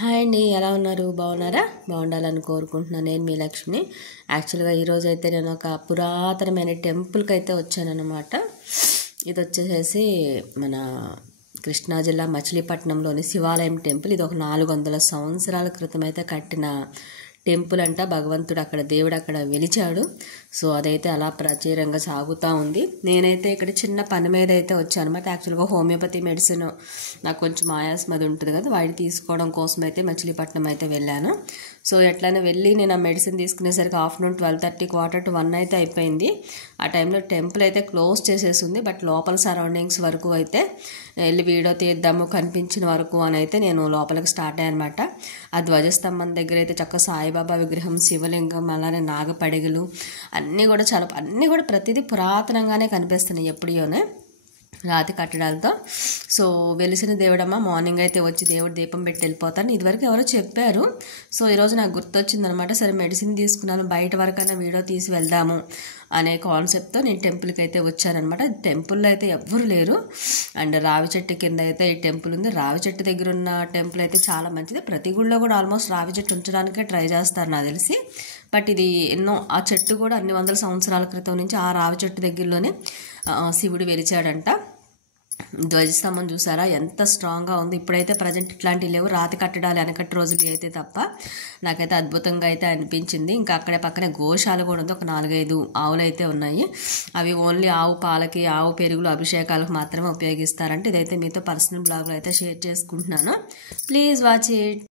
Hi అండి, ఎలా ఉన్నారు? బాగున్నారా? బాగుండాలని కోరుకుంటున్నాను. నేను మీ లక్ష్మిని. యాక్చువల్గా ఈరోజు అయితే నేను ఒక పురాతనమైన టెంపుల్కి అయితే వచ్చానన్నమాట. ఇది వచ్చేసేసి మన కృష్ణా జిల్లా మచిలీపట్నంలోని శివాలయం టెంపుల్. ఇది ఒక 400 సంవత్సరాల క్రితం అయితే కట్టిన టెంపుల్ అంట. భగవంతుడు అక్కడ, దేవుడు అక్కడ వెలిచాడు. సో అదైతే అలా ప్రాచుర్యంగా సాగుతూ ఉంది. నేనైతే ఇక్కడ చిన్న పని మీద అయితే వచ్చాను అనమాట. యాక్చువల్గా హోమియోపతి మెడిసిన్ నాకు కొంచెం ఆయాసం అది ఉంటుంది కదా, వాడిని తీసుకోవడం కోసం అయితే మచిలీపట్నం అయితే వెళ్ళాను. సో ఎట్లయినా వెళ్ళి నేను ఆ మెడిసిన్ తీసుకునేసరికి ఆఫ్టర్నూన్ 12:30 1:45 అయితే అయిపోయింది. ఆ టైంలో టెంపుల్ అయితే క్లోజ్ చేసేసింది. బట్ లోపల సరౌండింగ్స్ వరకు అయితే వెళ్ళి వీడియో తీద్దాము కనిపించిన వరకు అని అయితే నేను లోపలికి స్టార్ట్ అయ్యాను అనమాట. ఆ ధ్వజస్తంభం దగ్గర అయితే చక్కగా సాయిబాబా విగ్రహం, శివలింగం, అలానే నాగపడిగలు అన్నీ కూడా ప్రతిదీ పురాతనంగానే కనిపిస్తున్నాయి, ఎప్పుడోనే రాతి కట్టడాలతో. సో వెలిసిన దేవుడమ్మ, మార్నింగ్ అయితే వచ్చి దేవుడు దీపం పెట్టి వెళ్ళిపోతాను. ఇదివరకు ఎవరో చెప్పారు. సో ఈరోజు నాకు గుర్తొచ్చిందనమాట. సరే మెడిసిన్ తీసుకున్నాను, బయట వరకైనా వీడియో తీసి వెళ్దాము అనే కాన్సెప్ట్తో నేను టెంపుల్కి అయితే వచ్చానమాట. టెంపుల్లో అయితే ఎవ్వరు లేరు. అండ్ రావి చెట్టు కింద అయితే ఈ టెంపుల్ ఉంది. రావి చెట్టు దగ్గర ఉన్న టెంపుల్ అయితే చాలా మంచిది. ప్రతి గుళ్ళో కూడా ఆల్మోస్ట్ రావి చెట్టు ఉంచడానికే ట్రై చేస్తారు నాకు తెలిసి. బట్ ఇది ఆ చెట్టు కూడా అన్ని వందల సంవత్సరాల క్రితం నుంచి ఆ రావి చెట్టు దగ్గరలోనే శివుడు వెలిచాడంట. ధ్వజస్తంభం చూసారా ఎంత స్ట్రాంగ్గా ఉంది. ఇప్పుడైతే ప్రజెంట్ ఇట్లాంటివి లేవు, రాతి కట్టడాలు వెనకటి రోజులు అయితే తప్ప. నాకైతే అద్భుతంగా అయితే అనిపించింది. ఇంకా అక్కడే పక్కనే గోశాల కూడా ఉంది. ఒక 4-5 ఆవులు అయితే ఉన్నాయి. అవి ఓన్లీ ఆవు పాలకి, ఆవు పెరుగులు, అభిషేకాలకు మాత్రమే ఉపయోగిస్తారంటే. ఇదైతే మీతో పర్సనల్ బ్లాగ్లో అయితే షేర్ చేసుకుంటున్నాను. Please watch it.